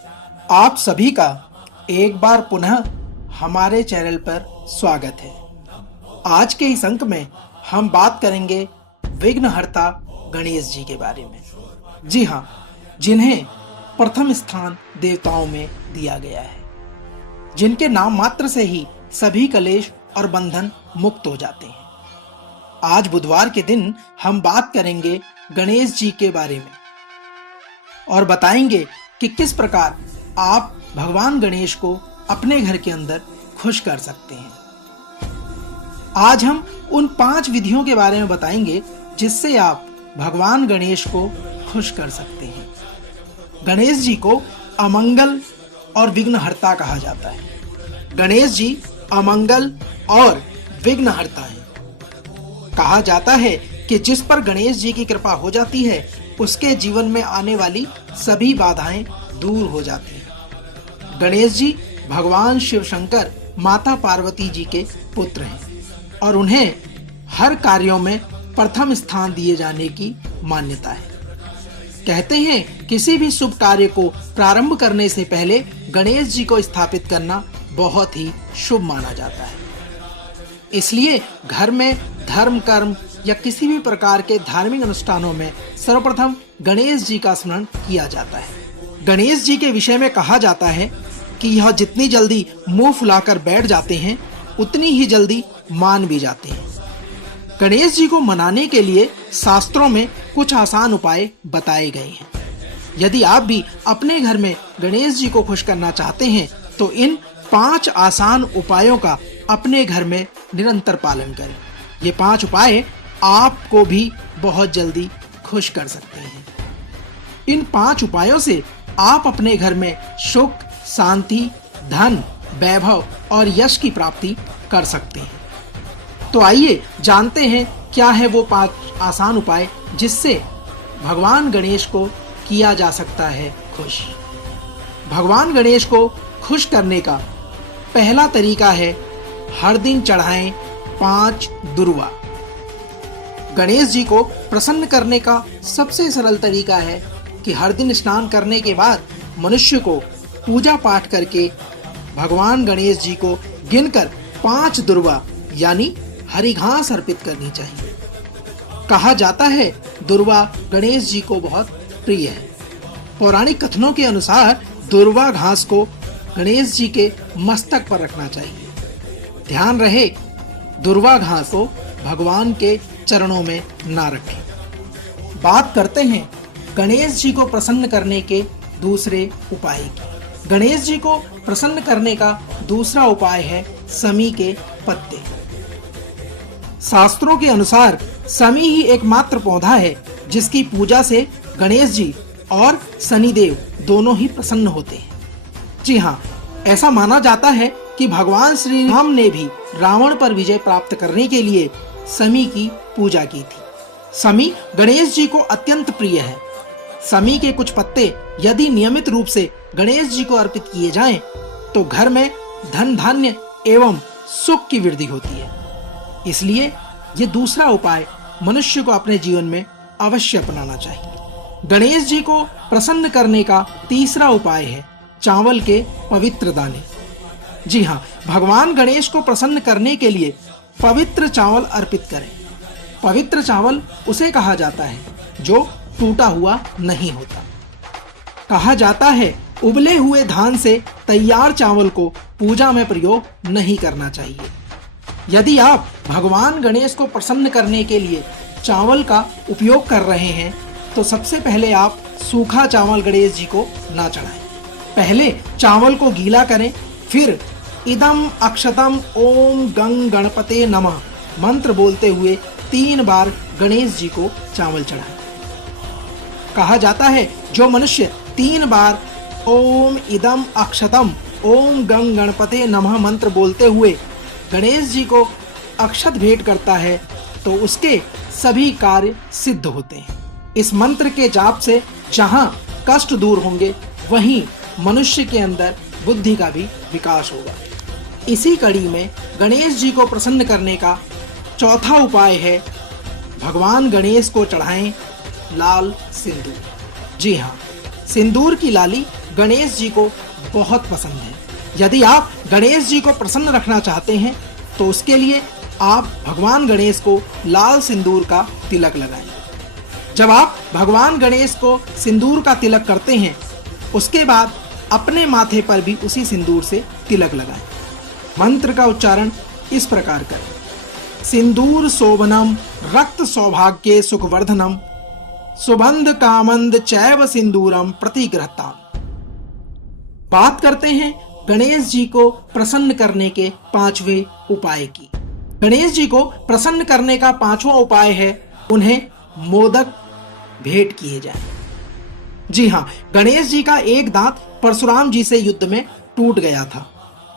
आप सभी का एक बार पुनः हमारे चैनल पर स्वागत है। आज के इस अंक में हम बात करेंगे विघ्नहर्ता गणेश जी के बारे में। जी हाँ, जिन्हें प्रथम स्थान देवताओं में दिया गया है, जिनके नाम मात्र से ही सभी कलेश और बंधन मुक्त हो जाते हैं। आज बुधवार के दिन हम बात करेंगे गणेश जी के बारे में और बताएंगे कि किस प्रकार आप भगवान गणेश को अपने घर के अंदर खुश कर सकते हैं। आज हम उन 5 विधियों के बारे में बताएंगे जिससे आप भगवान गणेश को खुश कर सकते हैं। गणेश जी को अमंगल और विघ्नहर्ता कहा जाता है। गणेश जी अमंगल और विघ्नहर्ता हैं। कहा जाता है कि जिस पर गणेश जी की कृपा हो जाती है उसके जीवन में आने वाली सभी बाधाएं दूर हो जाती हैं। गणेश जी भगवान शिव शंकर माता पार्वती जी के पुत्र हैं और उन्हें हर कार्यों में प्रथम स्थान दिए जाने की मान्यता है। कहते हैं किसी भी शुभ कार्य को प्रारंभ करने से पहले गणेश जी को स्थापित करना बहुत ही शुभ माना जाता है। इसलिए घर में धर्म कर्म या किसी भी प्रकार के धार्मिक अनुष्ठानों में सर्वप्रथम गणेश जी का स्मरण किया जाता है। गणेश जी के विषय में कहा जाता है कि यह जितनी जल्दी मुंह फुलाकर बैठ जाते हैं उतनी ही जल्दी मान भी जाते हैं। गणेश जी को मनाने के लिए शास्त्रों में कुछ आसान उपाय बताए गए हैं। यदि आप भी अपने घर में गणेश जी को खुश करना चाहते हैं तो इन 5 आसान उपायों का अपने घर में निरंतर पालन करें। ये 5 उपाय आपको भी बहुत जल्दी खुश कर सकते हैं। इन 5 उपायों से आप अपने घर में सुख, शांति, धन, वैभव और यश की प्राप्ति कर सकते हैं। तो आइए जानते हैं क्या है वो 5 आसान उपाय जिससे भगवान गणेश को किया जा सकता है खुश। भगवान गणेश को खुश करने का पहला तरीका है हर दिन चढ़ाएं 5 दुर्वा। गणेश जी को प्रसन्न करने का सबसे सरल तरीका है कि हर दिन स्नान करने के बाद मनुष्य को पूजा पाठ करके भगवान गणेश जी को गिनकर 5 दुर्वा यानी हरी घास अर्पित करनी चाहिए। कहा जाता है दुर्वा गणेश जी को बहुत प्रिय है। पौराणिक कथनों के अनुसार दुर्वा घास को गणेश जी के मस्तक पर रखना चाहिए। ध्यान रहे दुर्वा घास को भगवान के चरणों में ना रखें। बात करते हैं गणेश जी को प्रसन्न करने के दूसरे उपाय की। गणेश जी को प्रसन्न करने का दूसरा उपाय है समी के पत्ते। शास्त्रों के अनुसार समी ही एकमात्र पौधा है जिसकी पूजा से गणेश जी और शनिदेव दोनों ही प्रसन्न होते हैं। जी हाँ, ऐसा माना जाता है कि भगवान श्री राम ने भी रावण पर विजय प्राप्त करने के लिए समी की पूजा की थी। समी गणेश जी को अत्यंत प्रिय है। समी के कुछ पत्ते यदि नियमित रूप से गणेश जी को अर्पित किए जाएं, तो घर में धन धान्य एवं सुख की वृद्धि होती है। इसलिए ये दूसरा उपाय मनुष्य को अपने जीवन में अवश्य अपनाना चाहिए। गणेश जी को प्रसन्न करने का तीसरा उपाय है चावल के पवित्र दाने। जी हाँ, भगवान गणेश को प्रसन्न करने के लिए पवित्र चावल अर्पित करें। पवित्र चावल उसे कहा जाता है जो टूटा हुआ नहीं होता। कहा जाता है उबले हुए धान से तैयार चावल को पूजा में प्रयोग नहीं करना चाहिए। यदि आप भगवान गणेश को प्रसन्न करने के लिए चावल का उपयोग कर रहे हैं तो सबसे पहले आप सूखा चावल गणेश जी को ना चढ़ाएं। पहले चावल को गीला करें, फिर इदम अक्षतम ओम गंग गणपते नमः मंत्र बोलते हुए 3 बार गणेश जी को चावल चढ़ाएं। कहा जाता है जो मनुष्य 3 बार ओम इदम अक्षतम ओम गंग गणपते नमः मंत्र बोलते हुए गणेश जी को अक्षत भेंट करता है तो उसके सभी कार्य सिद्ध होते हैं। इस मंत्र के जाप से जहां कष्ट दूर होंगे वहीं मनुष्य के अंदर बुद्धि का भी विकास होगा। इसी कड़ी में गणेश जी को प्रसन्न करने का चौथा उपाय है भगवान गणेश को चढ़ाएं लाल सिंदूर। जी हाँ, सिंदूर की लाली गणेश जी को बहुत पसंद है। यदि आप गणेश जी को प्रसन्न रखना चाहते हैं तो उसके लिए आप भगवान गणेश को लाल सिंदूर का तिलक लगाएं। जब आप भगवान गणेश को सिंदूर का तिलक करते हैं उसके बाद अपने माथे पर भी उसी सिंदूर से तिलक लगाएं। मंत्र का उच्चारण इस प्रकार करें। सिंदूर शोभनम रक्त सौभाग्य सुखवर्धनम सुबंध कामंद चैव सिंदूरम प्रतिग्रहताम। बात करते हैं गणेश जी को प्रसन्न करने के 5वें उपाय की। गणेश जी को प्रसन्न करने का 5वां उपाय है उन्हें मोदक भेंट किए जाएं। जी हाँ, गणेश जी का एक दांत परशुराम जी से युद्ध में टूट गया था।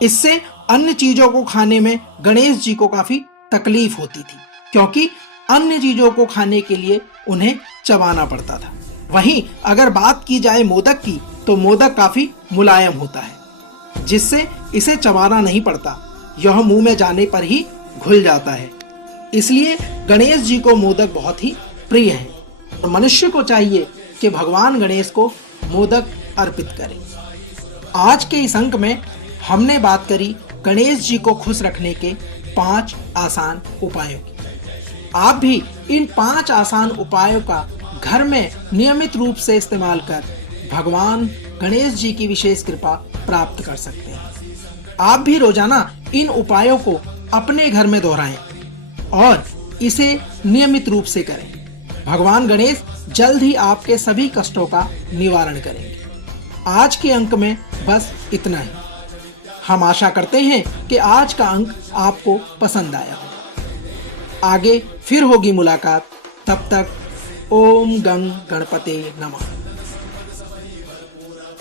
इससे अन्य चीजों को खाने में गणेश जी को काफी तकलीफ होती थी, क्योंकि अन्य चीजों को खाने के लिए उन्हें चबाना पड़ता था। वहीं अगर बात की जाए मोदक की तो मोदक काफी मुलायम होता है, जिससे इसे चबाना नहीं पड़ता, यह मुंह में जाने पर ही घुल जाता है। इसलिए गणेश जी को मोदक बहुत ही प्रिय है और मनुष्य को चाहिए कि भगवान गणेश को मोदक अर्पित करें। आज के इस अंक में हमने बात करी गणेश जी को खुश रखने के 5 आसान उपायों की। आप भी इन 5 आसान उपायों का घर में नियमित रूप से इस्तेमाल कर भगवान गणेश जी की विशेष कृपा प्राप्त कर सकते हैं। आप भी रोजाना इन उपायों को अपने घर में दोहराएं और इसे नियमित रूप से करें। भगवान गणेश जल्द ही आपके सभी कष्टों का निवारण करेंगे। आज के अंक में बस इतना ही। हम आशा करते हैं कि आज का अंक आपको पसंद आया हो। आगे फिर होगी मुलाकात। तब तक ओम गंग गणपते नमः।